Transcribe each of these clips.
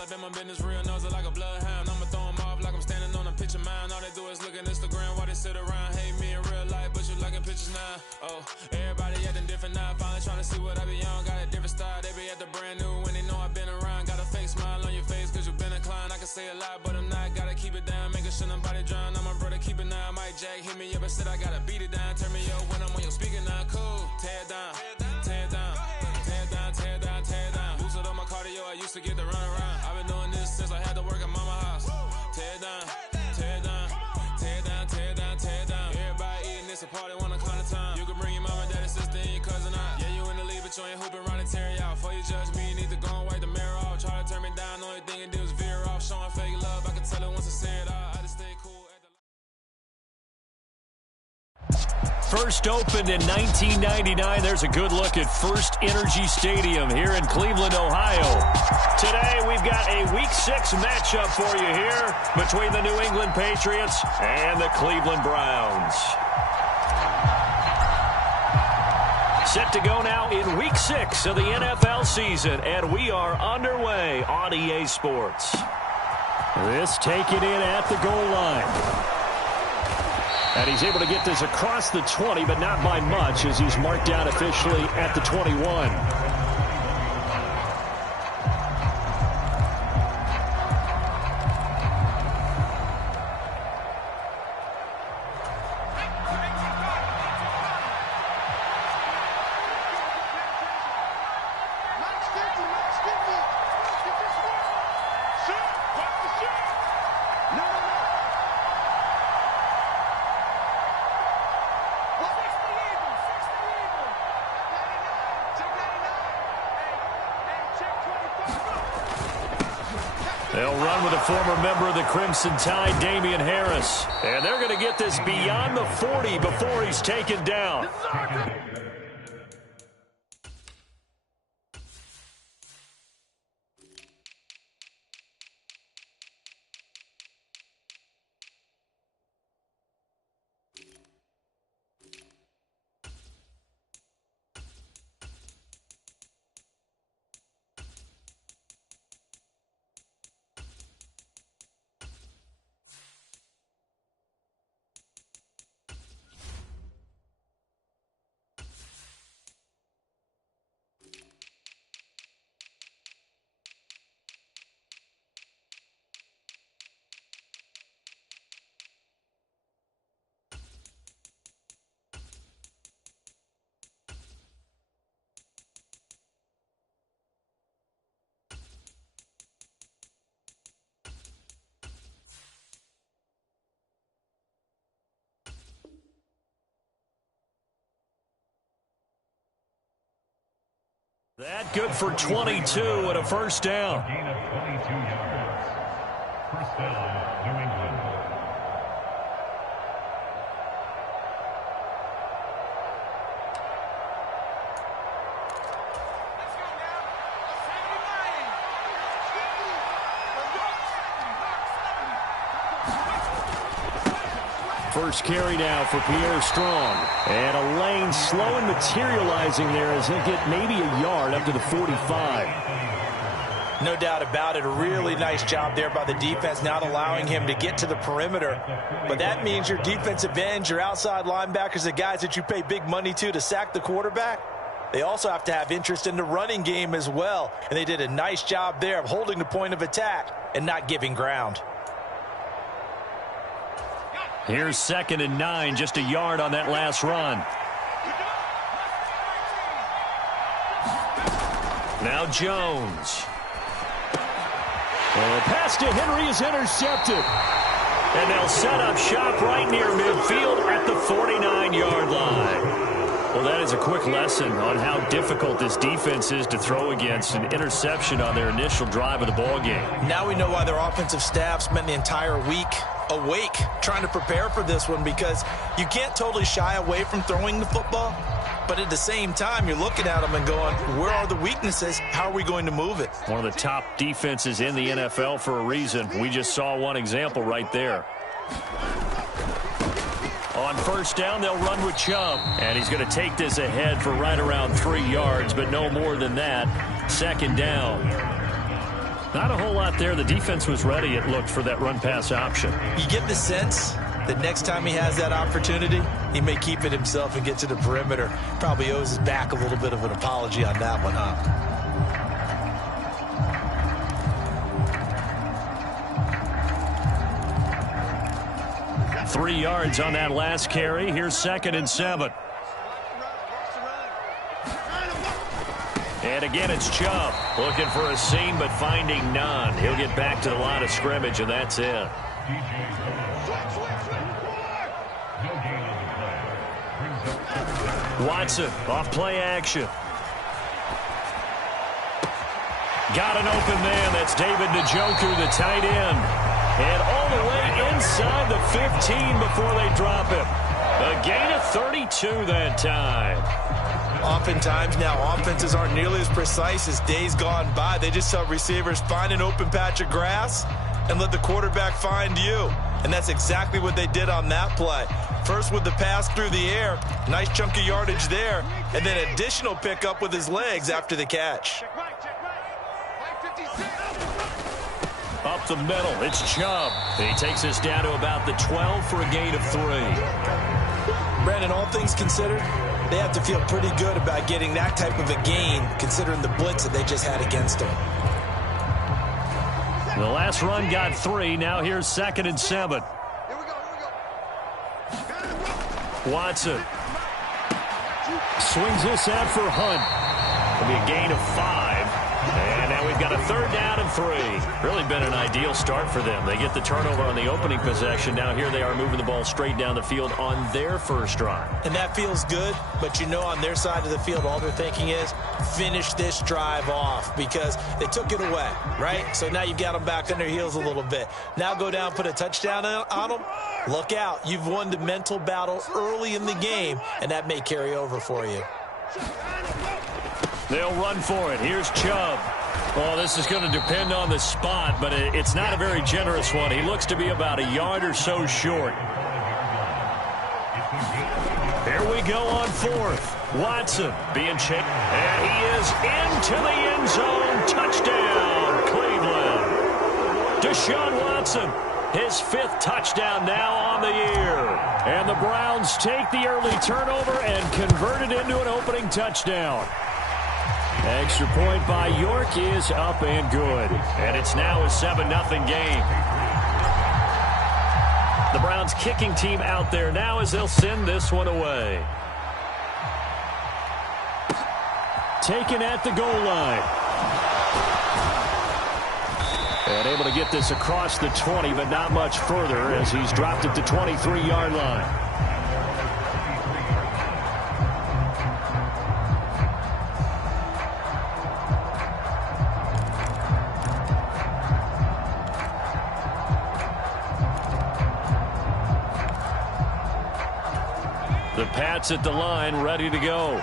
All up in my business, real nose like a bloodhound. I'ma throw them off like I'm standing on a picture mound. All they do is look at Instagram while they sit around. Hate me in real life, but you liking pictures now. Oh, everybody acting different now. Finally trying to see what I be on. Got a different style, they be at the brand new when they know I've been around. Got a fake smile on your face cause you been inclined. I can say a lot, but I'm not. Gotta keep it down, making sure nobody drown. I'm my brother, keep it now. Mike Jack hit me up and said I gotta beat it down. Turn me up when I'm on your speaker now. Cool, tear it down, tear it down, tear it down, tear it down, tear it down. Boosted up my cardio, I used to get to run around. I've been doing this since I had to work at mama house. Tear it down, tear it down, tear it down, tear it down, tear it down. Everybody eating this a party, one o'clock of time. You can bring your mama, daddy, sister, and your cousin out. Yeah, you in the league, but you ain't hooping around and tear you out. Before you judge me, you need to go and wipe the mirror off. Try to turn me down, only thing it do is veer off. Showing fake love, I can tell it once I say it out. I just stay cool. First opened in 1999. There's a good look at First Energy Stadium here in Cleveland, Ohio. Today we've got a Week 6 matchup for you here between the New England Patriots and the Cleveland Browns. Set to go now in Week 6 of the NFL season, and we are underway on EA Sports. This taken in at the goal line. And he's able to get this across the 20, but not by much as he's marked down officially at the 21. They'll run with a former member of the Crimson Tide, Damian Harris. And they're going to get this beyond the 40 before he's taken down. That good for 22 and a first down. Gain of 22 yards. First down, New England. First carry now for Pierre Strong. And a lane slow and materializing there as he'll get maybe a yard up to the 45. No doubt about it. A really nice job there by the defense, not allowing him to get to the perimeter. But that means your defensive ends, your outside linebackers, the guys that you pay big money to sack the quarterback, they also have to have interest in the running game as well. And they did a nice job there of holding the point of attack and not giving ground. Here's 2nd and 9, just a yard on that last run. Now Jones. The pass to Henry is intercepted. And they'll set up shop right near midfield at the 49-yard line. Well, that is a quick lesson on how difficult this defense is to throw against. An interception on their initial drive of the ballgame. Now we know why their offensive staff spent the entire week awake trying to prepare for this one, because you can't totally shy away from throwing the football, but at the same time you're looking at them and going, where are the weaknesses? How are we going to move it? One of the top defenses in the NFL for a reason. We just saw one example right there. On first down, they'll run with Chubb. And he's going to take this ahead for right around 3 yards, but no more than that. 2nd down. Not a whole lot there. The defense was ready, it looked, for that run-pass option. You get the sense that next time he has that opportunity, he may keep it himself and get to the perimeter. Probably owes his back a little bit of an apology on that one, huh? 3 yards on that last carry. Here's 2nd and 7. And again, it's Chubb looking for a seam, but finding none. He'll get back to the line of scrimmage, and that's it. Watson off play action. Got an open man. That's David Njoku, the tight end. And all the way inside the 15 before they drop him. A gain of 32 that time. Oftentimes now, offenses aren't nearly as precise as days gone by. They just tell receivers, find an open patch of grass and let the quarterback find you. And that's exactly what they did on that play. First with the pass through the air, nice chunk of yardage there, and then additional pickup with his legs after the catch. Up the middle, it's Chubb. He takes us down to about the 12 for a gain of 3. Brandon, all things considered, they have to feel pretty good about getting that type of a gain, considering the blitz that they just had against them. The last run got 3. Now here's 2nd and 7. Watson swings this out for Hunt. It'll be a gain of 5. And now we've got a 3rd down and 3. Really been an ideal start for them. They get the turnover on the opening possession. Now here they are moving the ball straight down the field on their first drive. And that feels good, but you know on their side of the field all they're thinking is finish this drive off because they took it away, right? So now you've got them back on their heels a little bit. Now go down, put a touchdown on them. Look out. You've won the mental battle early in the game, and that may carry over for you. They'll run for it. Here's Chubb. Oh, this is going to depend on the spot, but it's not a very generous one. He looks to be about a yard or so short. Here we go on 4th. Watson being checked. And he is into the end zone. Touchdown, Cleveland. Deshaun Watson, his 5th touchdown now on the year. And the Browns take the early turnover and convert it into an opening touchdown. Extra point by York is up and good. And it's now a 7-0 game. The Browns kicking team out there now as they'll send this one away. Taken at the goal line. And able to get this across the 20, but not much further as he's dropped at the 23-yard line. The Pats at the line, ready to go.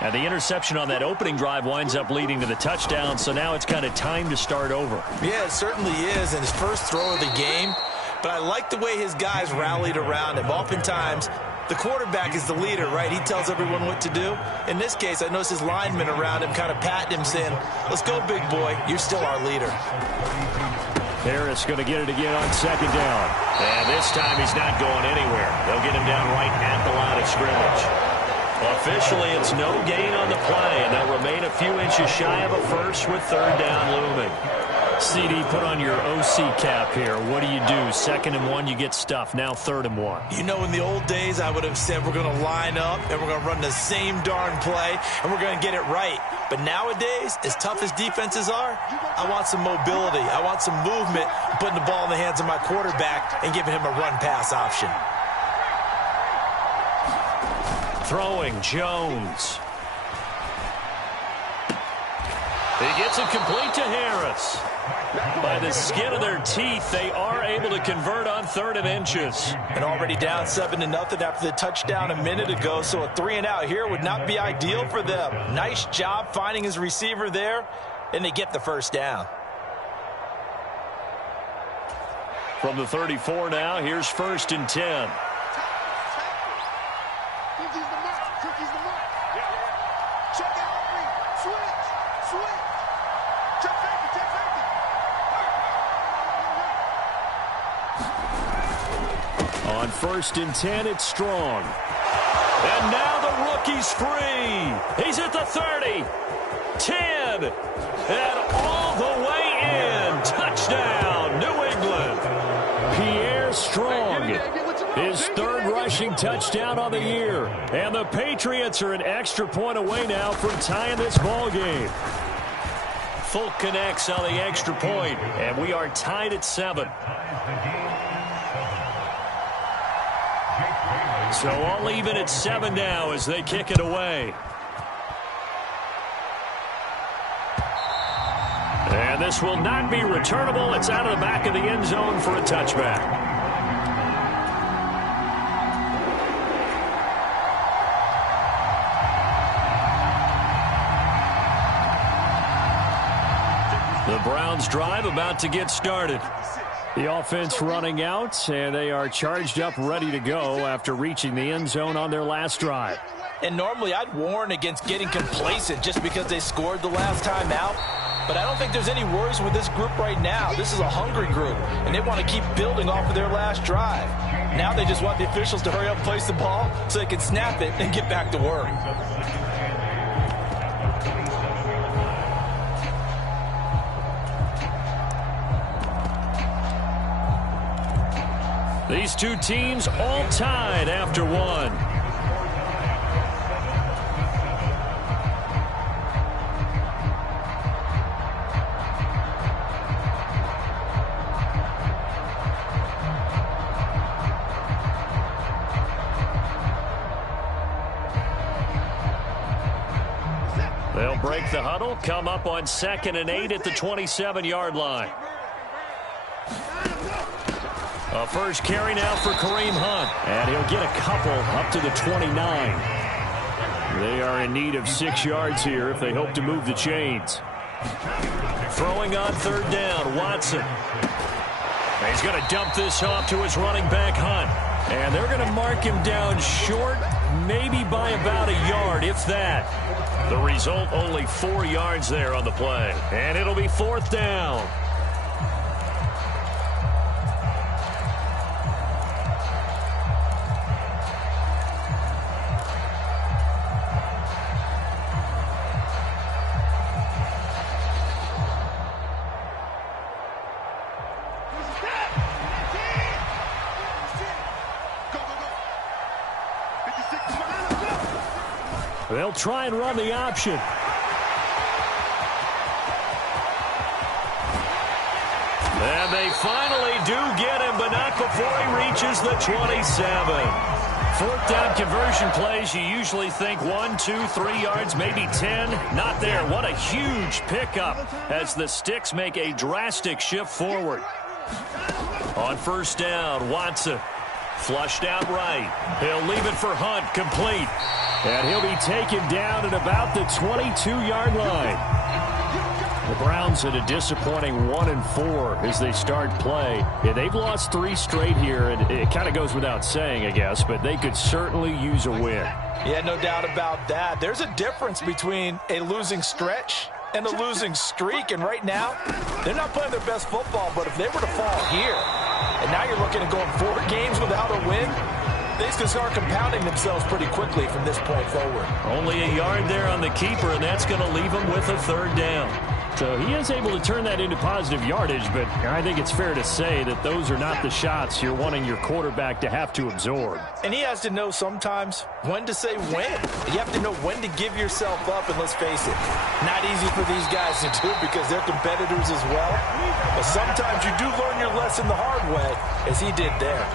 And the interception on that opening drive winds up leading to the touchdown, so now it's kind of time to start over. Yeah, it certainly is, and his first throw of the game. But I like the way his guys rallied around him. Oftentimes, the quarterback is the leader, right? He tells everyone what to do. In this case, I noticed his linemen around him kind of patting him, saying, let's go, big boy. You're still our leader. Harris going to get it again on 2nd down. And this time he's not going anywhere. They'll get him down right at the line of scrimmage. Officially, it's no gain on the play, and they'll remain a few inches shy of a first with 3rd down looming. CD, put on your OC cap here. What do you do? 2nd and 1, you get stuffed. Now 3rd and 1. You know, in the old days, I would have said we're going to line up and we're going to run the same darn play and we're going to get it right. But nowadays, as tough as defenses are, I want some mobility. I want some movement, putting the ball in the hands of my quarterback and giving him a run-pass option. Throwing, Jones. He gets it complete to Harris. By the skin of their teeth, they are able to convert on 3rd and inches. And already down 7-0 after the touchdown a minute ago, so a 3-and-out here would not be ideal for them. Nice job finding his receiver there, and they get the 1st down. From the 34 now, here's 1st and 10. On 1st and 10, it's Strong. And now the rookie's free. He's at the 30, 10, and all the way in. Touchdown, New England. Pierre Strong, his 3rd rushing touchdown on the year. And the Patriots are an extra point away now from tying this ball game. Full connects on the extra point, and we are tied at 7. So all even at 7 now as they kick it away. And this will not be returnable. It's out of the back of the end zone for a touchback. The Browns drive about to get started. The offense running out, and they are charged up, ready to go after reaching the end zone on their last drive. And normally I'd warn against getting complacent just because they scored the last time out. But I don't think there's any worries with this group right now. This is a hungry group, and they want to keep building off of their last drive. Now they just want the officials to hurry up and place the ball so they can snap it and get back to work. These two teams all tied after 1. They'll break the huddle, come up on 2nd and 8 at the 27-yard line. A first carry now for Kareem Hunt. And he'll get a couple up to the 29. They are in need of 6 yards here if they hope to move the chains. Throwing on 3rd down, Watson. He's going to dump this off to his running back, Hunt. And they're going to mark him down short, maybe by about a yard, if that. The result, only 4 yards there on the play. And it'll be 4th down. They'll try and run the option. And they finally do get him, but not before he reaches the 27. 4th down conversion plays, you usually think 1, 2, 3 yards, maybe 10. Not there. What a huge pickup as the Sticks make a drastic shift forward. On 1st down, Watson. Flushed out right. He'll leave it for Hunt, complete. And he'll be taken down at about the 22-yard line. The Browns at a disappointing 1-4 as they start play. Yeah, they've lost 3 straight here, and it kind of goes without saying, I guess, but they could certainly use a win. Yeah, no doubt about that. There's a difference between a losing stretch and a losing streak, and right now, they're not playing their best football, but if they were to fall here, and now you're looking at going 4 games without a win, things can start compounding themselves pretty quickly from this point forward. Only a yard there on the keeper, and that's going to leave him with a 3rd down. So he is able to turn that into positive yardage, but I think it's fair to say that those are not the shots you're wanting your quarterback to have to absorb. And he has to know sometimes when to say when. You have to know when to give yourself up, and let's face it, not easy for these guys to do because they're competitors as well. But sometimes you do learn your lesson the hard way, as he did there.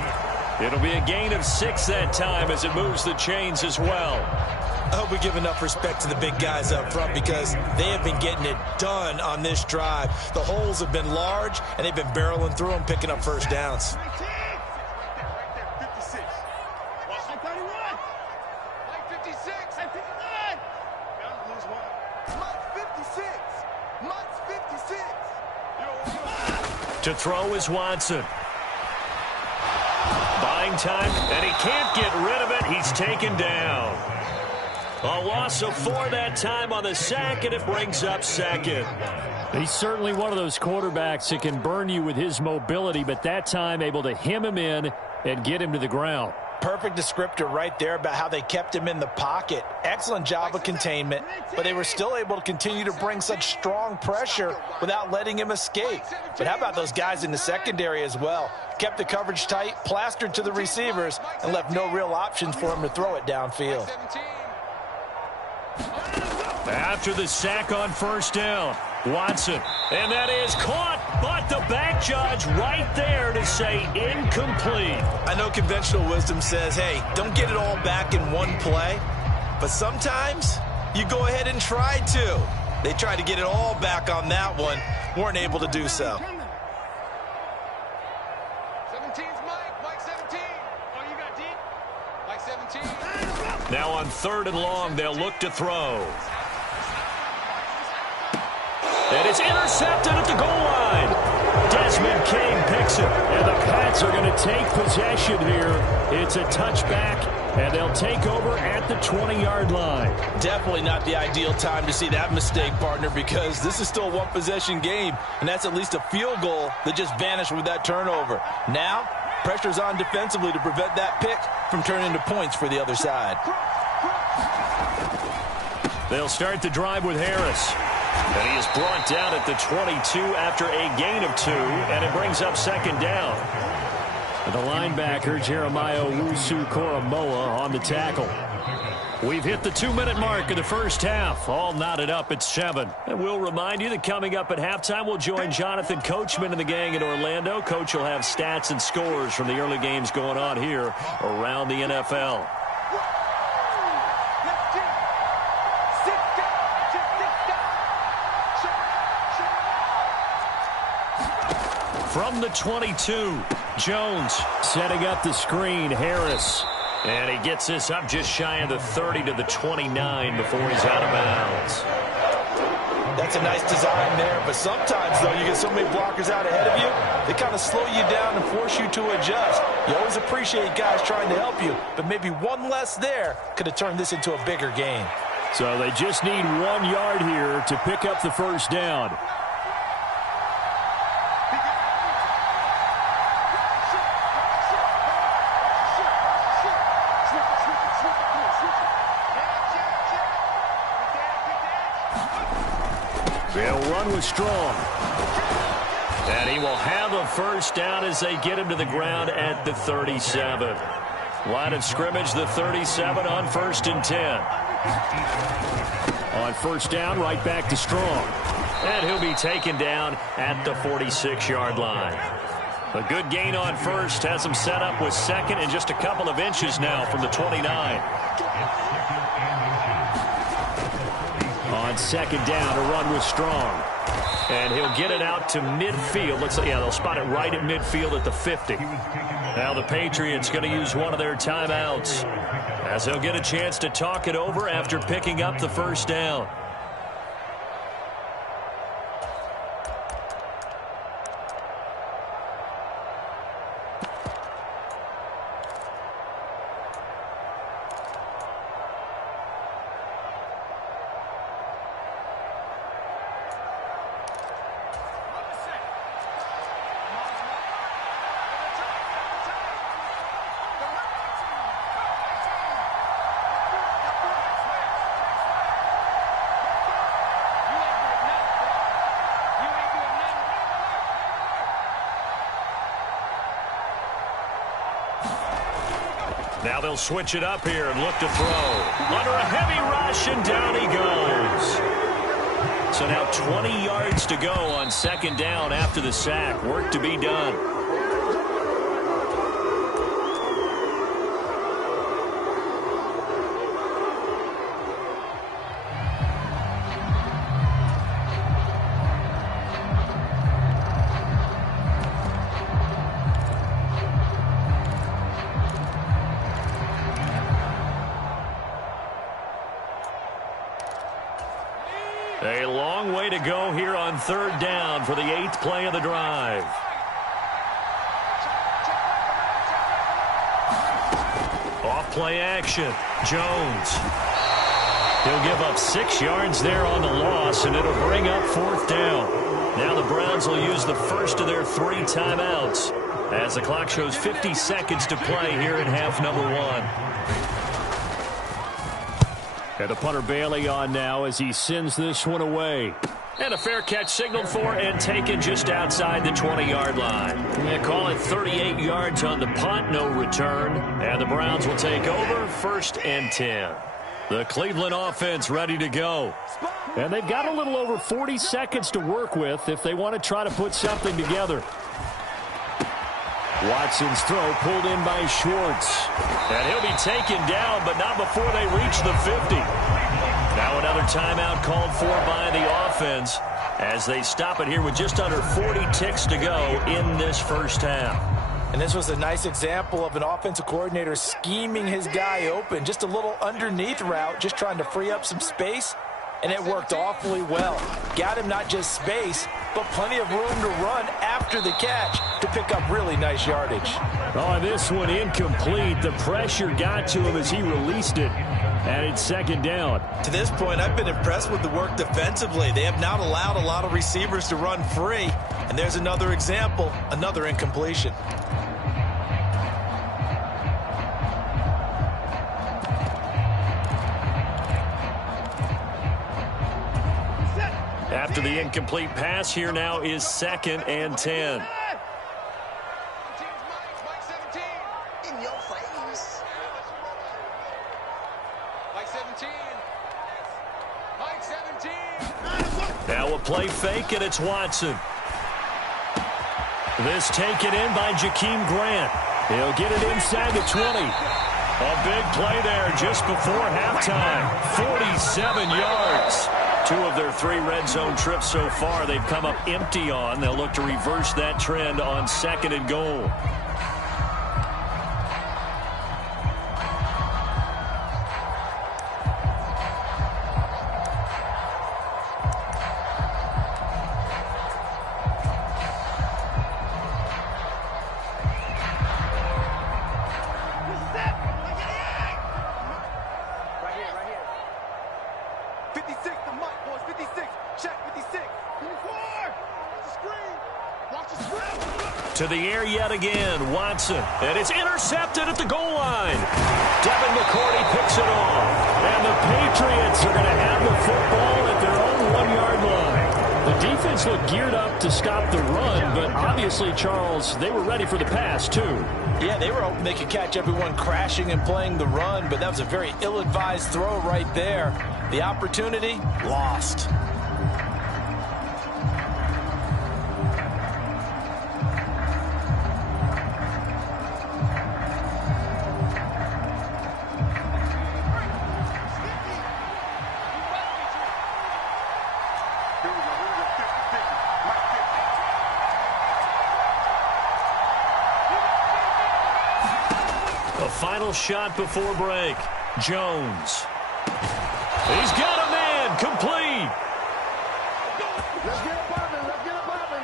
It'll be a gain of 6 that time as it moves the chains as well. I hope we give enough respect to the big guys up front because they have been getting it done on this drive. The holes have been large, and they've been barreling through them, picking up 1st downs. To throw is Watson. Buying time, and he can't get rid of it. He's taken down. A loss of 4 that time on the sack, and it brings up 2nd. He's certainly one of those quarterbacks that can burn you with his mobility, but that time able to hem him in and get him to the ground. Perfect descriptor right there about how they kept him in the pocket. Excellent job of containment, but they were still able to continue to bring such strong pressure without letting him escape. But how about those guys in the secondary as well? Kept the coverage tight, plastered to the receivers, and left no real options for him to throw it downfield. After the sack on first down, Watson, and that is caught, but the back judge right there to say incomplete. I know conventional wisdom says, hey, don't get it all back in one play, but sometimes you go ahead and try to. They tried to get it all back on that one, weren't able to do so. 17's Mike 17. Oh, you got deep? Mike 17. Now on 3rd and long, they'll look to throw. And it's intercepted at the goal line. Desmond King picks it, and the Pats are going to take possession here. It's a touchback, and they'll take over at the 20-yard line. Definitely not the ideal time to see that mistake, partner, because this is still a one-possession game, and that's at least a field goal that just vanished with that turnover. Now, pressure's on defensively to prevent that pick from turning into points for the other side. They'll start the drive with Harris. And he is brought down at the 22 after a gain of 2, and it brings up 2nd down. The linebacker, Jeremiah Owusu-Koramoah, on the tackle. We've hit the 2-minute mark of the first half. All knotted up at 7. And we'll remind you that coming up at halftime, we'll join Jonathan Coachman and the gang in Orlando. Coach will have stats and scores from the early games going on here around the NFL. From the 22, Jones setting up the screen. Harris. And he gets this up just shy of the 30 to the 29 before he's out of bounds. That's a nice design there, but sometimes, though, you get so many blockers out ahead of you, they kind of slow you down and force you to adjust. You always appreciate guys trying to help you, but maybe one less there could have turned this into a bigger gain. So they just need 1 yard here to pick up the first down. They'll run with Strong. And he will have a first down as they get him to the ground at the 37. Line of scrimmage, the 37 on 1st and 10. On first down, right back to Strong. And he'll be taken down at the 46-yard line. A good gain on first has him set up with 2nd and just a couple of inches now from the 29. On 2nd down, a run with Strong. And he'll get it out to midfield. Looks like, yeah, they'll spot it right at midfield at the 50. Now the Patriots going to use one of their timeouts as they'll get a chance to talk it over after picking up the first down. Now they'll switch it up here and look to throw. Under a heavy rush, and down he goes. So now 20 yards to go on 2nd down after the sack. Work to be done. A long way to go here on 3rd down for the 8th play of the drive. Off play action. Jones. He'll give up 6 yards there on the loss, and it'll bring up 4th down. Now the Browns will use the first of their 3 timeouts as the clock shows 50 seconds to play here in half number 1. And the punter Bailey on now as he sends this one away. And a fair catch signaled for and taken just outside the 20-yard line. They call it 38 yards on the punt, no return. And the Browns will take over 1st and 10. The Cleveland offense ready to go. And they've got a little over 40 seconds to work with if they want to try to put something together. Watson's throw pulled in by Schwartz. And he'll be taken down, but not before they reach the 50. Now another timeout called for by the offense as they stop it here with just under 40 ticks to go in this first half. And this was a nice example of an offensive coordinator scheming his guy open. Just a little underneath route, just trying to free up some space, and it worked awfully well. Got him not just space, but plenty of room to run after the catch to pick up really nice yardage. Oh, this one incomplete. The pressure got to him as he released it, and it's 2nd down. To this point, I've been impressed with the work defensively. They have not allowed a lot of receivers to run free, and there's another example, another incompletion. After the incomplete pass, here now is 2nd and 10. Mike 17. In your face. Mike 17. Mike 17. Now a play fake, and it's Watson. This taken in by Jakeem Grant. He'll get it inside the 20. A big play there just before halftime. 47 yards. 2 of their 3 red zone trips so far they've come up empty on. They'll look to reverse that trend on 2nd and goal. To the air yet again, Watson. And it's intercepted at the goal line. Devin McCourty picks it off. And the Patriots are going to have the football at their own 1-yard line. The defense looked geared up to stop the run, but obviously, Charles, they were ready for the pass, too. Yeah, they were hoping they could catch everyone crashing and playing the run, but that was a very ill-advised throw right there. The opportunity, lost. Final shot before break. Jones. He's got a man. Complete. Let's get it poppin'. Let's get it poppin'.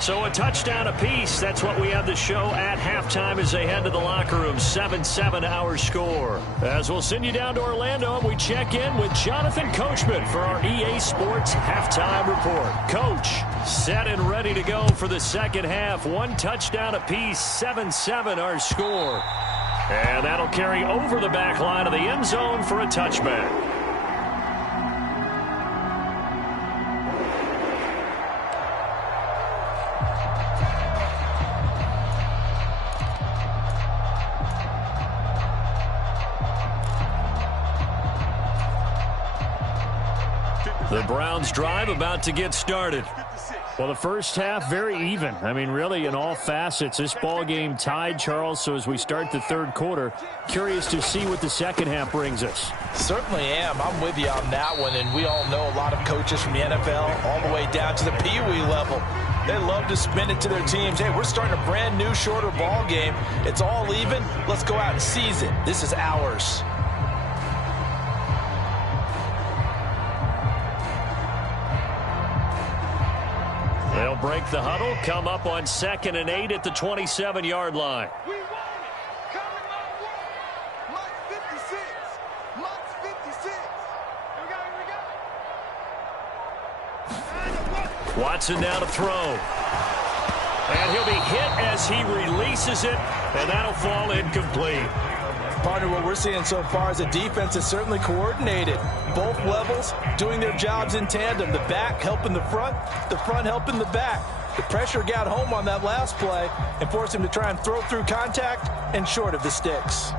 So a touchdown apiece. That's what we have to show at halftime as they head to the locker room. 7-7 our score. As we'll send you down to Orlando, and we check in with Jonathan Coachman for our EA Sports halftime report. Coach, set and ready to go for the second half. 1 touchdown apiece. 7-7 our score. And that'll carry over the back line of the end zone for a touchback. The Browns drive about to get started. Well, the first half, very even. I mean, really, in all facets, this ball game tied, Charles. So as we start the third quarter, curious to see what the second half brings us. Certainly am. I'm with you on that one. And we all know a lot of coaches from the NFL all the way down to the Pee Wee level. They love to spin it to their teams. Hey, we're starting a brand new, shorter ball game. It's all even. Let's go out and seize it. This is ours. They'll break the huddle, come up on 2nd and 8 at the 27-yard line. We won it. Coming my way. Mike 56. Watson now to throw. And he'll be hit as he releases it, and that'll fall incomplete. Partner, what we're seeing so far is the defense is certainly coordinated. Both levels doing their jobs in tandem. The back helping the front helping the back. The pressure got home on that last play and forced him to try and throw through contact and short of the sticks.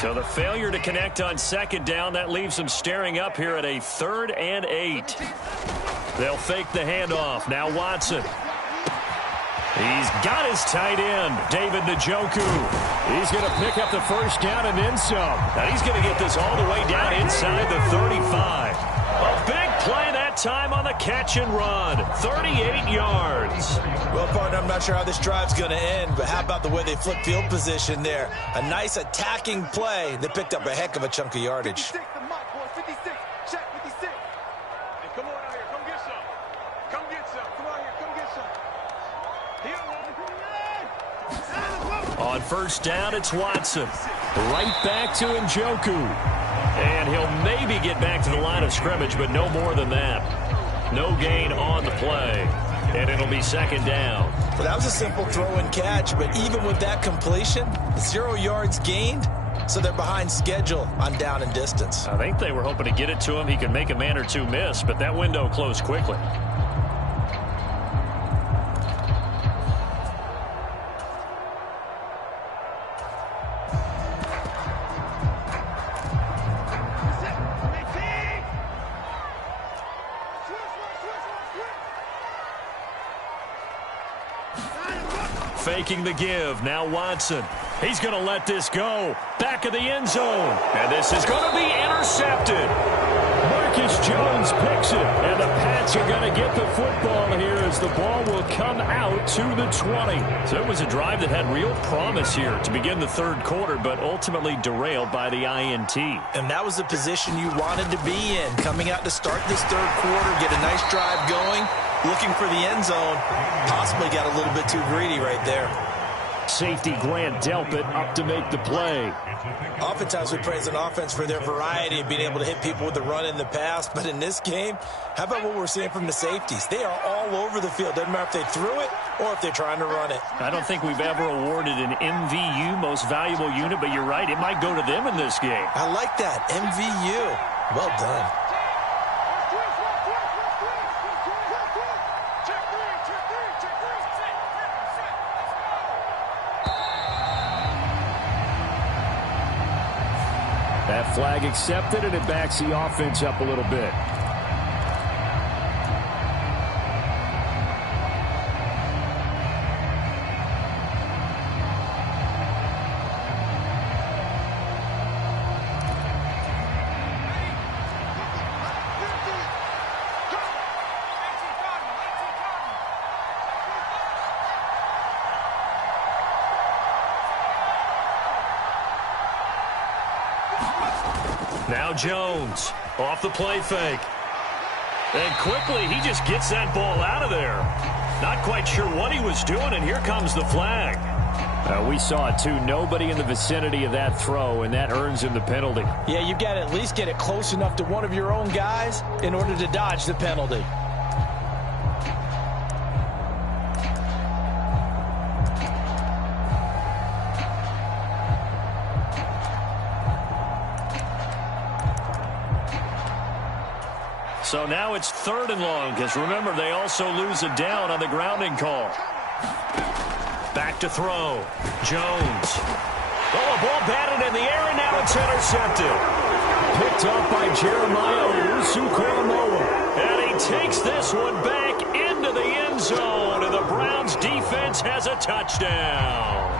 So the failure to connect on second down, that leaves them staring up here at a 3rd and 8. They'll fake the handoff. Now Watson. He's got his tight end, David Njoku. He's going to pick up the first down and then some. And he's going to get this all the way down inside the 35. A big play that time on the catch and run. 38 yards. Well, partner, I'm not sure how this drive's going to end, but how about the way they flip field position there? A nice attacking play. They picked up a heck of a chunk of yardage. 56, the mic, boy, 56. Check 56. Hey, come on out here. Come get some. Come get some. Come out here. Come get some. On first down, it's Watson. Right back to Njoku. And he'll maybe get back to the line of scrimmage, but no more than that. No gain on the play. And it'll be second down. Well, that was a simple throw and catch, but even with that completion, 0 yards gained, so they're behind schedule on down and distance. I think they were hoping to get it to him. He could make a man or two miss, but that window closed quickly. Faking the give. Now Watson. He's going to let this go. Back of the end zone. And this is going to be intercepted. Marcus Jones picks it. And the Pats are going to get the football here as the ball will come out to the 20. So it was a drive that had real promise here to begin the third quarter, but ultimately derailed by the INT. And that was the position you wanted to be in. Coming out to start this third quarter, get a nice drive going. Looking for the end zone. Possibly got a little bit too greedy right there. Safety Grant Delpit up to make the play. Oftentimes we praise an offense for their variety of being able to hit people with the run in the pass. But in this game, how about what we're seeing from the safeties? They are all over the field. Doesn't matter if they threw it or if they're trying to run it. I don't think we've ever awarded an MVU, most valuable unit, but you're right. It might go to them in this game. I like that. MVU. Well done. That flag accepted, and it backs the offense up a little bit. Now Jones off the play fake. And quickly he just gets that ball out of there. Not quite sure what he was doing, and here comes the flag. We saw it too. Nobody in the vicinity of that throw, and that earns him the penalty. Yeah, you've got to at least get it close enough to one of your own guys in order to dodge the penalty. So now it's 3rd and long, because remember, they also lose a down on the grounding call. Back to throw. Jones. Oh, a ball batted in the air, and now it's intercepted. Picked up by Jeremiah Owusu-Koramoah. And he takes this one back into the end zone, and the Browns defense has a touchdown.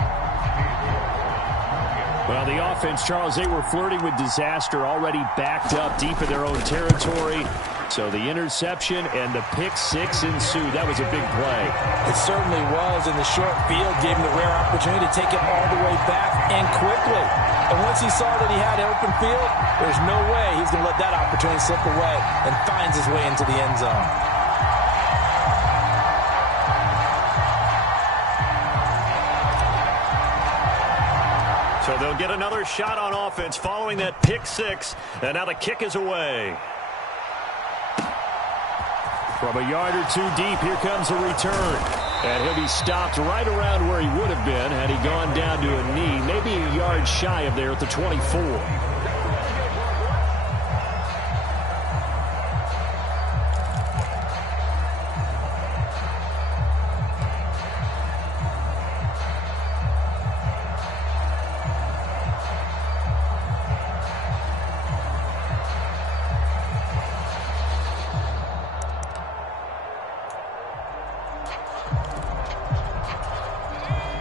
Well, the offense, Charles, they were flirting with disaster, already backed up deep in their own territory. So the interception and the pick six ensued. That was a big play. It certainly was, and the short field gave him the rare opportunity to take it all the way back and quickly. And once he saw that he had open field, there's no way he's going to let that opportunity slip away, and finds his way into the end zone. So they'll get another shot on offense following that pick six, and now the kick is away. From a yard or two deep, here comes a return. And he'll be stopped right around where he would have been had he gone down to a knee, maybe a yard shy of there at the 24.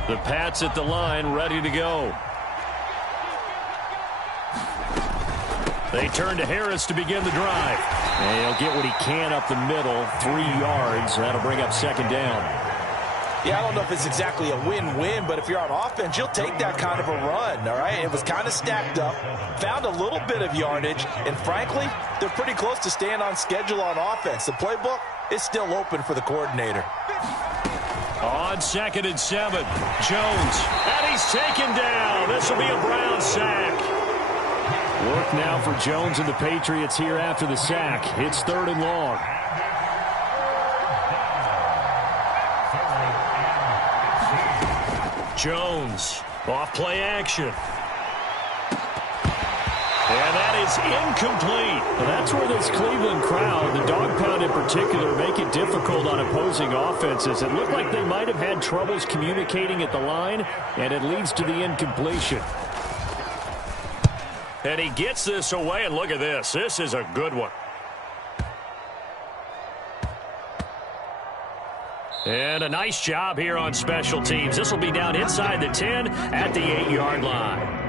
The Pats at the line, ready to go. They turn to Harris to begin the drive. And he'll get what he can up the middle, 3 yards. That'll bring up second down. Yeah, I don't know if it's exactly a win-win, but if you're on offense, you'll take that kind of a run, all right? It was kind of stacked up, found a little bit of yardage, and frankly, they're pretty close to staying on schedule on offense. The playbook is still open for the coordinator. On 2nd and 7, Jones, and he's taken down. This will be a Brown sack. Work now for Jones and the Patriots here after the sack. It's 3rd and long. Jones, off play action. And that is incomplete. Well, that's where this Cleveland crowd, the dog pound in particular, make it difficult on opposing offenses. It looked like they might have had troubles communicating at the line, and it leads to the incompletion. And he gets this away, and look at this. This is a good one. And a nice job here on special teams. This will be down inside the 10 at the 8-yard line.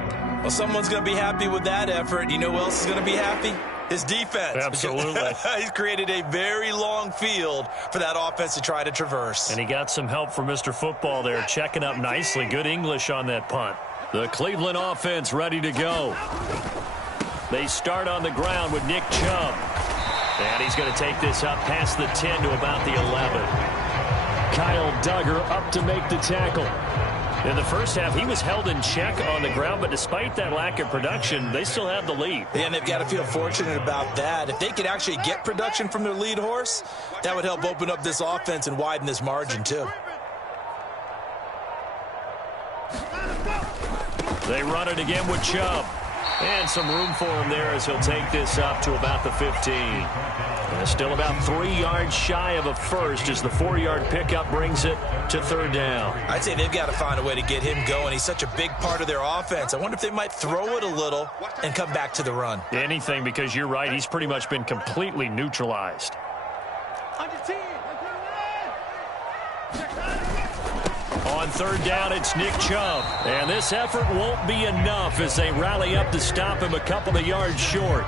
Well, someone's going to be happy with that effort. You know who else is going to be happy? His defense. Absolutely. He's created a very long field for that offense to try to traverse. And he got some help from Mr. Football there, checking up nicely. Good English on that punt. The Cleveland offense ready to go. They start on the ground with Nick Chubb. And he's going to take this up past the 10 to about the 11. Kyle Duggar up to make the tackle. In the first half, he was held in check on the ground, but despite that lack of production, they still have the lead. And they've got to feel fortunate about that. If they could actually get production from their lead horse, that would help open up this offense and widen this margin, too. They run it again with Chubb. And some room for him there as he'll take this up to about the 15. And still about 3 yards shy of a first as the 4-yard pickup brings it to 3rd down. I'd say they've got to find a way to get him going. He's such a big part of their offense. I wonder if they might throw it a little and come back to the run. Anything, because you're right. He's pretty much been completely neutralized. On 3rd down, it's Nick Chubb. And this effort won't be enough as they rally up to stop him a couple of yards short.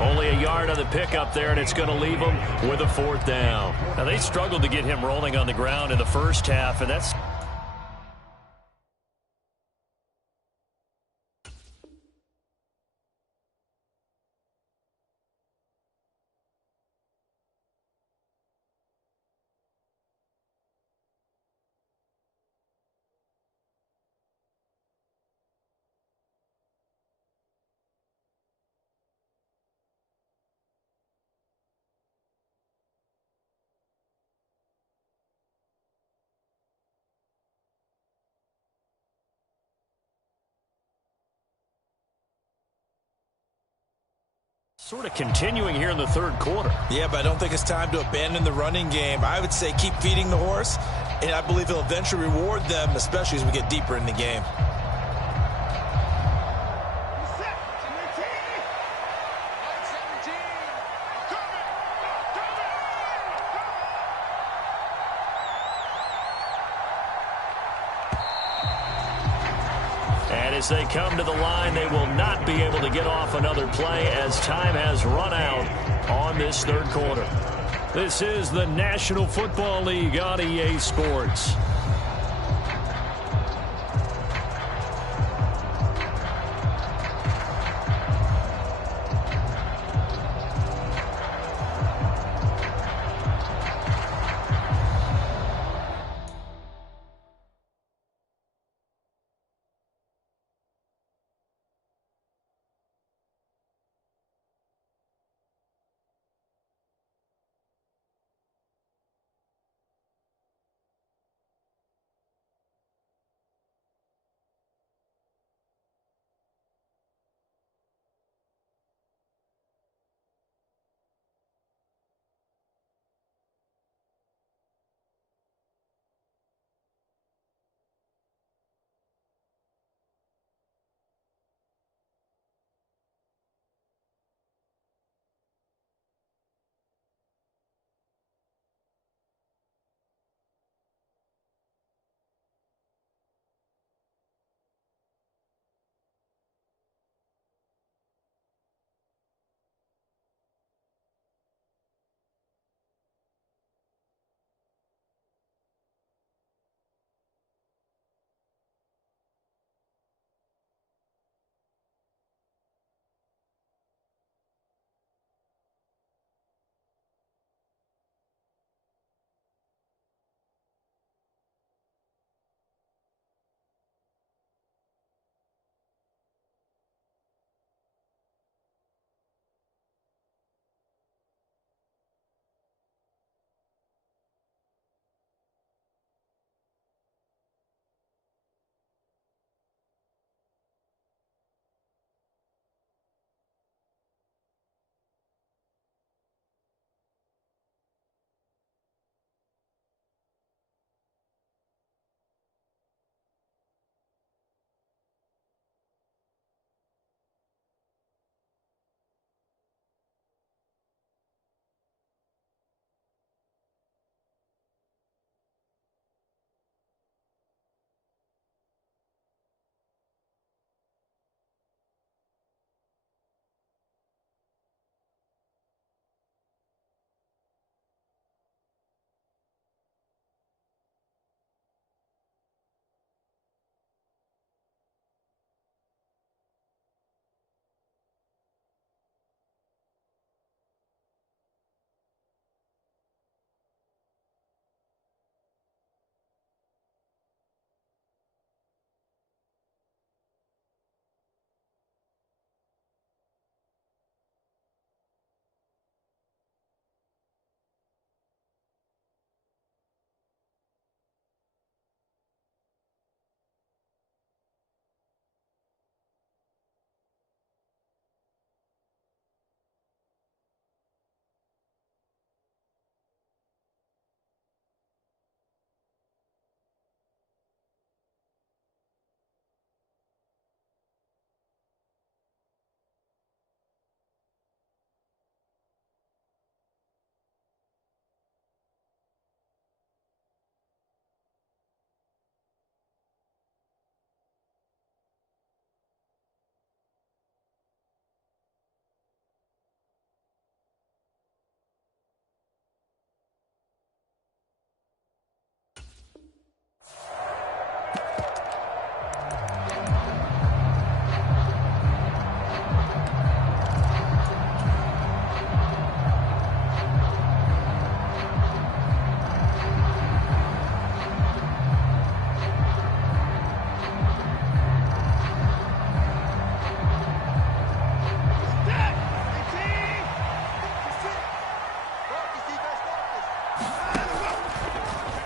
Only a yard on the pickup there, and it's going to leave him with a 4th down. Now, they struggled to get him rolling on the ground in the first half, and that's... sort of continuing here in the 3rd quarter. Yeah, but I don't think it's time to abandon the running game. I would say keep feeding the horse, and I believe he'll eventually reward them, especially as we get deeper in the game. As they come to the line, they will not be able to get off another play as time has run out on this 3rd quarter. This is the National Football League on EA Sports.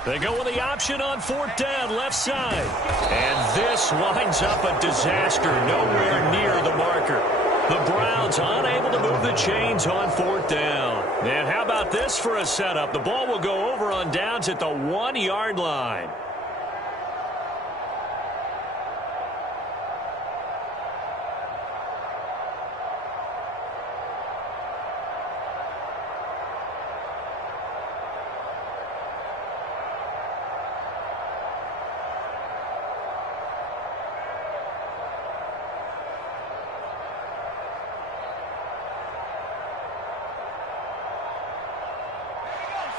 They go with the option on 4th down, left side. And this winds up a disaster, nowhere near the marker. The Browns unable to move the chains on 4th down. And how about this for a setup? The ball will go over on downs at the 1-yard line.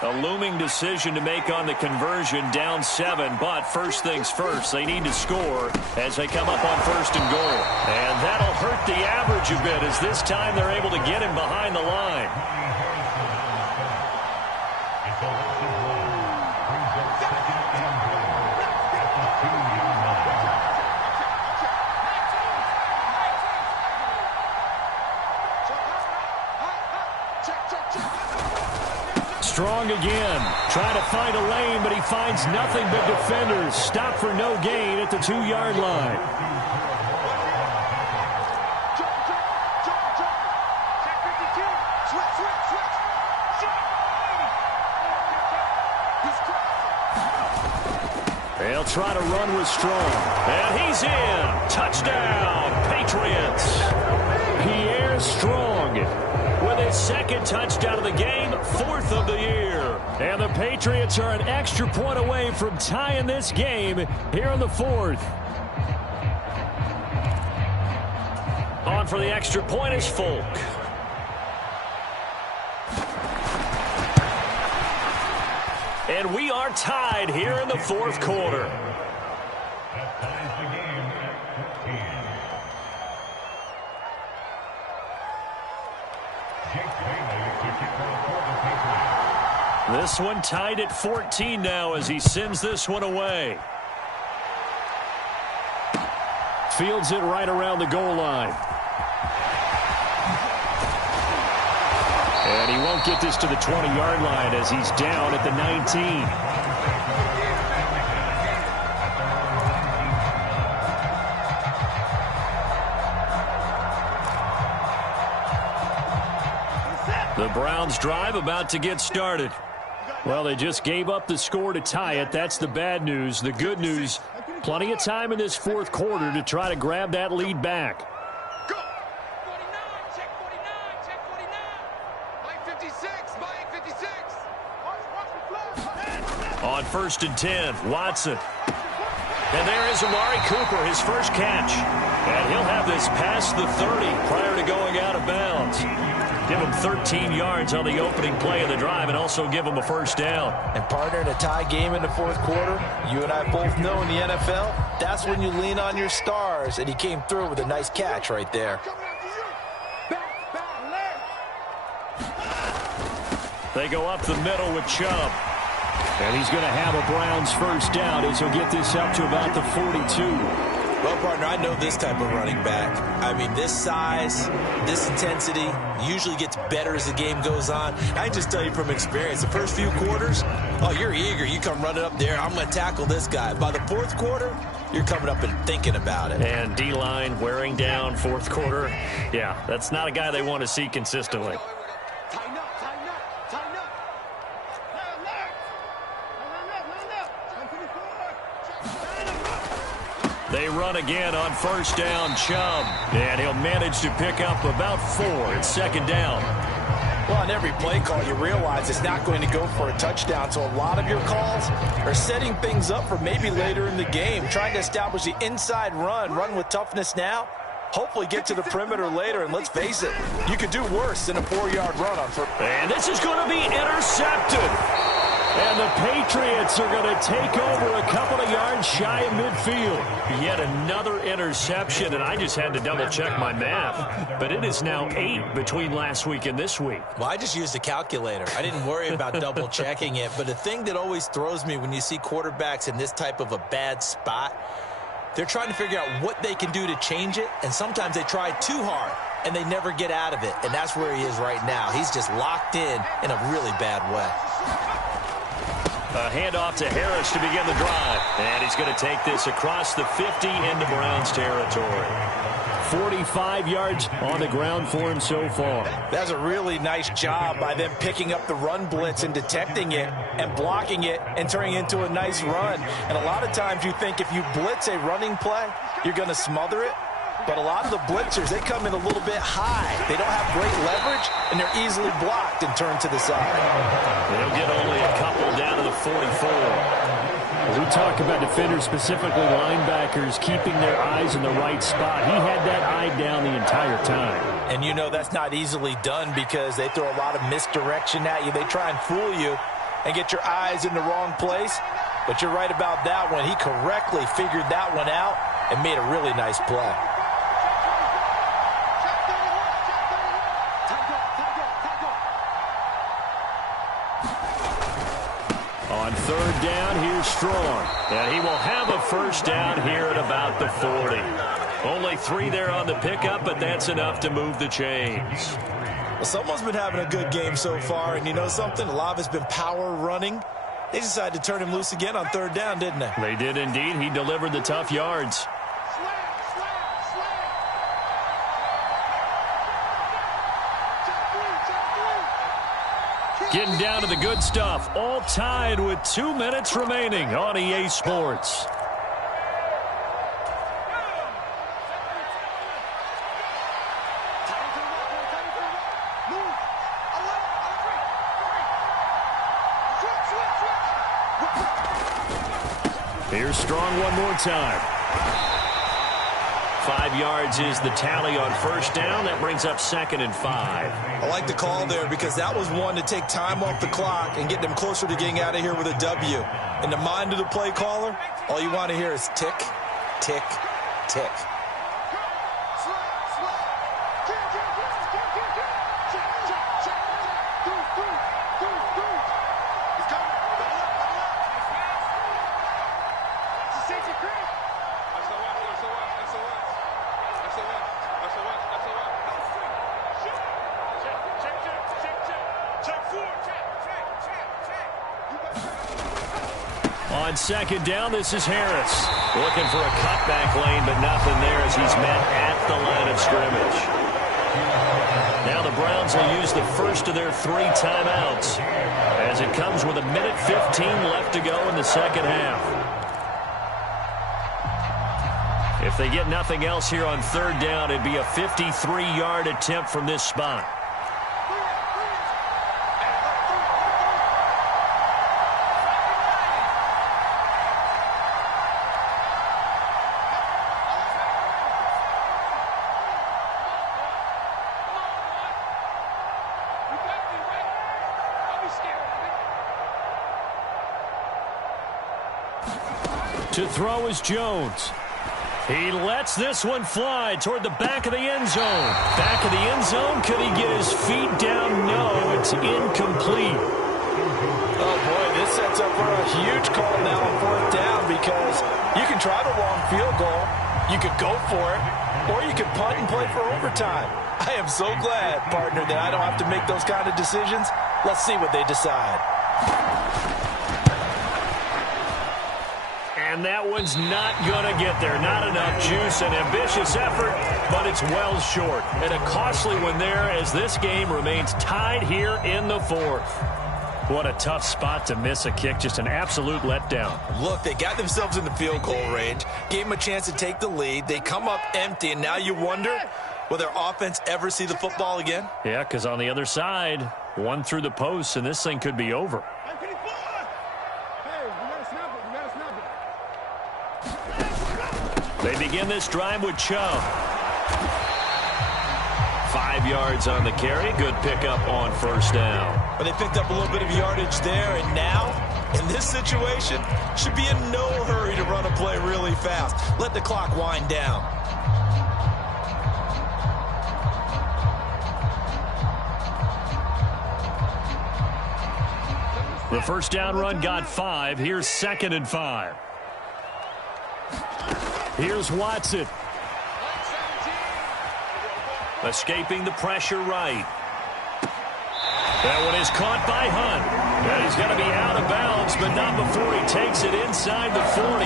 A looming decision to make on the conversion, down 7, but first things first, they need to score as they come up on 1st and goal. And that'll hurt the average a bit as this time they're able to get him behind the line. Strong again, trying to find a lane, but he finds nothing but defenders. Stop for no gain at the 2-yard line. They'll try to run with Strong. And he's in. Touchdown, Patriots. Pierre Strong with his 2nd touchdown of the game, 4th of the year. And the Patriots are an extra point away from tying this game here in the 4th. On for the extra point is Folk. And we are tied here in the 4th quarter. That ties the game at 14. Jake Bailey to kick off for the Patriots. This one tied at 14 now as he sends this one away. Fields it right around the goal line. And he won't get this to the 20-yard line as he's down at the 19. The Browns drive about to get started. Well, they just gave up the score to tie it. That's the bad news. The good news, plenty of time in this 4th quarter to try to grab that lead back. On 1st and 10, Watson. And there is Amari Cooper, his first catch. And he'll have this past the 30 prior to going out of bounds. Give him 13 yards on the opening play of the drive and also give him a 1st down. And partner, in a tie game in the 4th quarter, you and I both know in the NFL, that's when you lean on your stars. And he came through with a nice catch right there. They go up the middle with Chubb. And he's going to have a Browns 1st down as he'll get this up to about the 42. Well, partner, I know this type of running back. I mean, this size, this intensity usually gets better as the game goes on. I can just tell you from experience, the first few quarters, oh, you're eager. You come running up there, I'm going to tackle this guy. By the 4th quarter, you're coming up and thinking about it. And D-line wearing down 4th quarter. Yeah, that's not a guy they want to see consistently. They run again on 1st down, Chubb. And he'll manage to pick up about 4 at 2nd down. Well, on every play call, you realize it's not going to go for a touchdown. So a lot of your calls are setting things up for maybe later in the game, trying to establish the inside run with toughness now. Hopefully get to the perimeter later, and let's face it, you could do worse than a 4-yard run on first. And this is going to be intercepted. And the Patriots are going to take over a couple of yards shy of midfield. Yet another interception, and I just had to double-check my math. But it is now 8 between last week and this week. Well, I just used a calculator. I didn't worry about double-checking it. But the thing that always throws me when you see quarterbacks in this type of a bad spot, they're trying to figure out what they can do to change it, and sometimes they try too hard, and they never get out of it. And that's where he is right now. He's just locked in a really bad way. A handoff to Harris to begin the drive. And he's going to take this across the 50 into Browns territory. 45 yards on the ground for him so far. That's a really nice job by them picking up the run blitz and detecting it and blocking it and turning it into a nice run. And a lot of times you think if you blitz a running play, you're going to smother it. But a lot of the blitzers, they come in a little bit high. They don't have great leverage, and they're easily blocked and turned to the side. They'll get only a couple down to the 44. As we talk about defenders, specifically linebackers, keeping their eyes in the right spot, he had that eye down the entire time. And you know that's not easily done because they throw a lot of misdirection at you. They try and fool you and get your eyes in the wrong place. But you're right about that one. He correctly figured that one out and made a really nice play. On third down, here's Strong. And he will have a first down here at about the 40. Only 3 there on the pickup, but that's enough to move the chains. Well, someone's been having a good game so far, and you know something? A lot of it's been power running. They decided to turn him loose again on third down, didn't they? They did indeed. He delivered the tough yards. Getting down to the good stuff. All tied with 2 minutes remaining on EA Sports. Here's Strong one more time. 5 yards is the tally on first down. That brings up 2nd and 5. I like the call there because that was one to take time off the clock and get them closer to getting out of here with a W. In the mind of the play caller, all you want to hear is tick, tick, tick. On second down, this is Harris. Looking for a cutback lane, but nothing there as he's met at the line of scrimmage. Now the Browns will use the first of their 3 timeouts as it comes with 1:15 left to go in the second half. If they get nothing else here on third down, it'd be a 53-yard attempt from this spot. To throw is Jones. He lets this one fly toward the back of the end zone. Back of the end zone. Could he get his feet down? No, it's incomplete. Oh, boy, this sets up for a huge call now on fourth down because you can try the long field goal. You could go for it, or you could punt and play for overtime. I am so glad, partner, that I don't have to make those kind of decisions. Let's see what they decide. And that one's not going to get there. Not enough juice. An ambitious effort, but it's well short. And a costly one there as this game remains tied here in the 4th. What a tough spot to miss a kick. Just an absolute letdown. Look, they got themselves in the field goal range, gave them a chance to take the lead. They come up empty, and now you wonder, will their offense ever see the football again? Yeah, because on the other side, one through the post, and this thing could be over. They begin this drive with Chubb. 5 yards on the carry. Good pickup on first down. But they picked up a little bit of yardage there, and now, in this situation, should be in no hurry to run a play really fast. Let the clock wind down. The first down run got 5. Here's 2nd and 5. Here's Watson. Escaping the pressure right. That one is caught by Hunt. And he's going to be out of bounds, but not before he takes it inside the 40.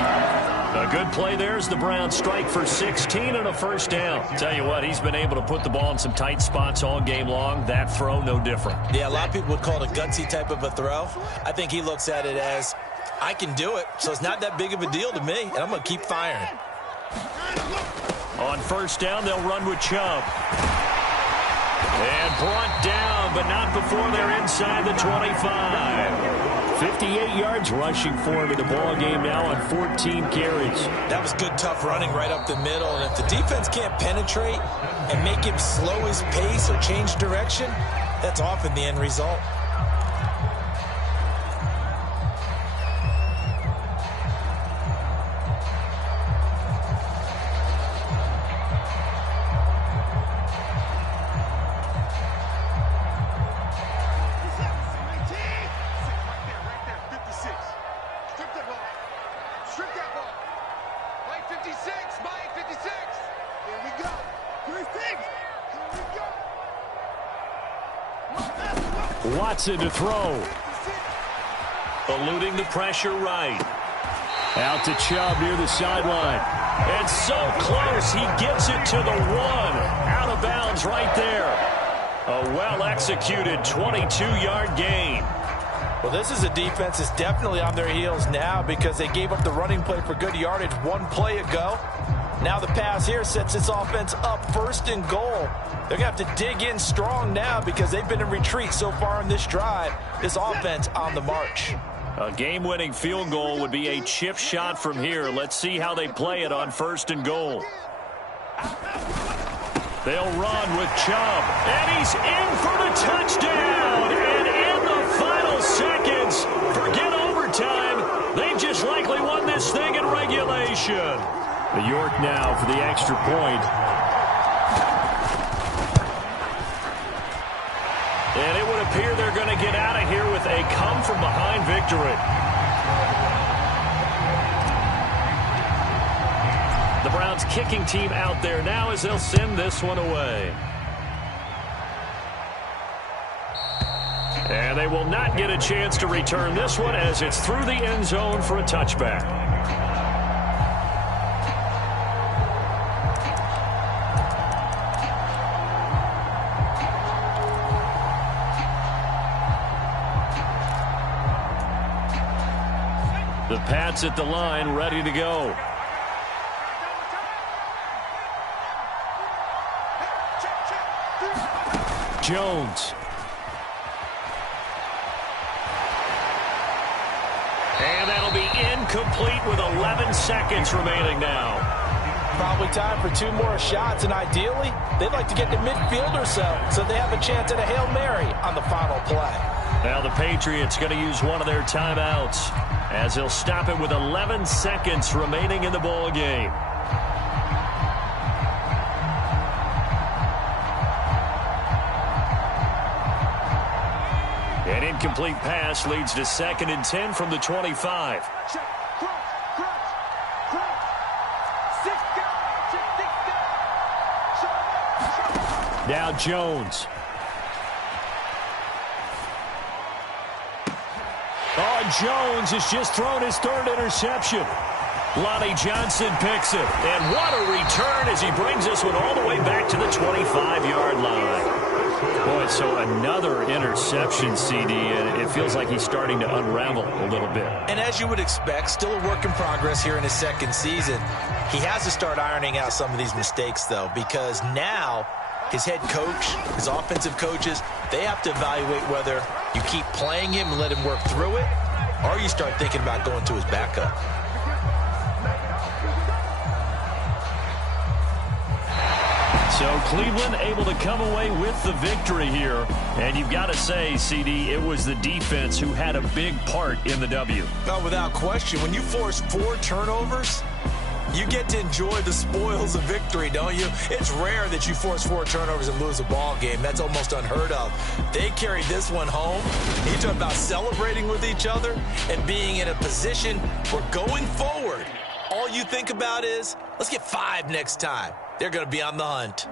A good play there as the Browns strike for 16 and a first down. Tell you what, he's been able to put the ball in some tight spots all game long. That throw, no different. Yeah, a lot of people would call it a gutsy type of a throw. I think he looks at it as, I can do it, so it's not that big of a deal to me, and I'm going to keep firing. On first down, they'll run with Chubb. And brought down, but not before they're inside the 25. 58 yards rushing for him in the ball game now on 14 carries. That was good, tough running right up the middle. And if the defense can't penetrate and make him slow his pace or change direction, that's often the end result. Watson to throw. Eluding the pressure right. Out to Chubb near the sideline. And so close, he gets it to the 1. Out of bounds right there. A well-executed 22-yard gain. Well, this is a defense that's definitely on their heels now because they gave up the running play for good yardage one play ago. Now the pass here sets this offense up first and goal. They're going to have to dig in strong now because they've been in retreat so far in this drive. This offense on the march. A game-winning field goal would be a chip shot from here. Let's see how they play it on first and goal. They'll run with Chubb. And he's in for the touchdown. And in the final seconds, forget overtime. They just likely won this thing in regulation. The York now for the extra point. And it would appear they're going to get out of here with a come-from-behind victory. The Browns kicking team out there now as they'll send this one away. And they will not get a chance to return this one as it's through the end zone for a touchback. The Pats at the line, ready to go. Jones. And that'll be incomplete with 11 seconds remaining now. Probably time for 2 more shots, and ideally, they'd like to get to midfield or so they have a chance at a Hail Mary on the final play. Now the Patriots going to use one of their timeouts as they'll stop it with 11 seconds remaining in the ball game. An incomplete pass leads to 2nd and 10 from the 25. Now Jones. Oh, Jones has just thrown his 3rd interception. Lonnie Johnson picks it. And what a return as he brings this one all the way back to the 25-yard line. Boy, so another interception, CD, and it feels like he's starting to unravel a little bit. And as you would expect, still a work in progress here in his 2nd season. He has to start ironing out some of these mistakes, though, because now his head coach, his offensive coaches, they have to evaluate whether you keep playing him and let him work through it, or you start thinking about going to his backup. So Cleveland able to come away with the victory here. And you've got to say, CD, it was the defense who had a big part in the W. No, without question. When you force 4 turnovers, you get to enjoy the spoils of victory, don't you? It's rare that you force 4 turnovers and lose a ball game. That's almost unheard of. They carried this one home. You talk about celebrating with each other and being in a position where going forward, all you think about is, let's get 5 next time. They're going to be on the hunt.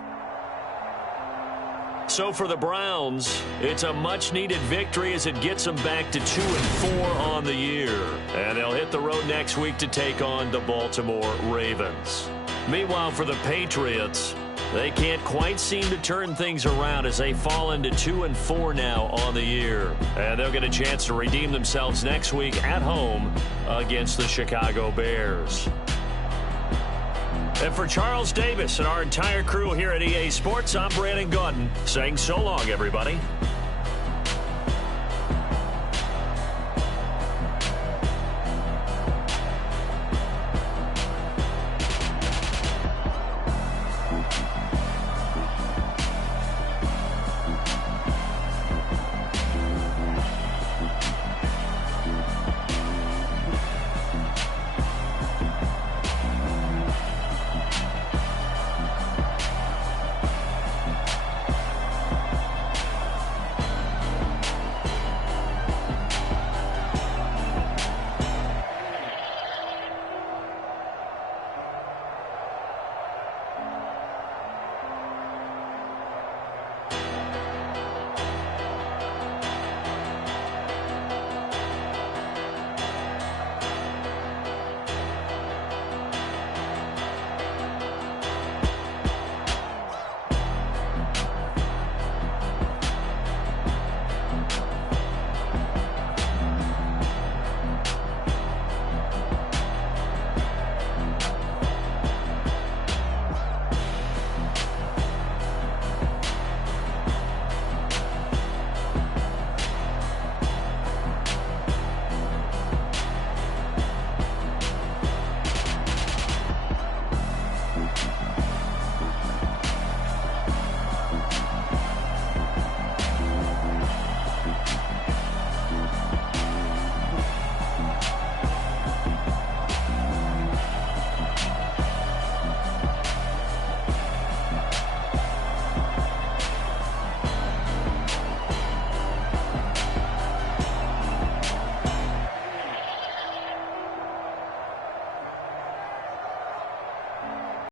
So for the Browns, it's a much-needed victory as it gets them back to 2-4 on the year. And they'll hit the road next week to take on the Baltimore Ravens. Meanwhile, for the Patriots, they can't quite seem to turn things around as they fall into 2-4 now on the year. And they'll get a chance to redeem themselves next week at home against the Chicago Bears. And for Charles Davis and our entire crew here at EA Sports, I'm Brandon Gaudin saying so long, everybody.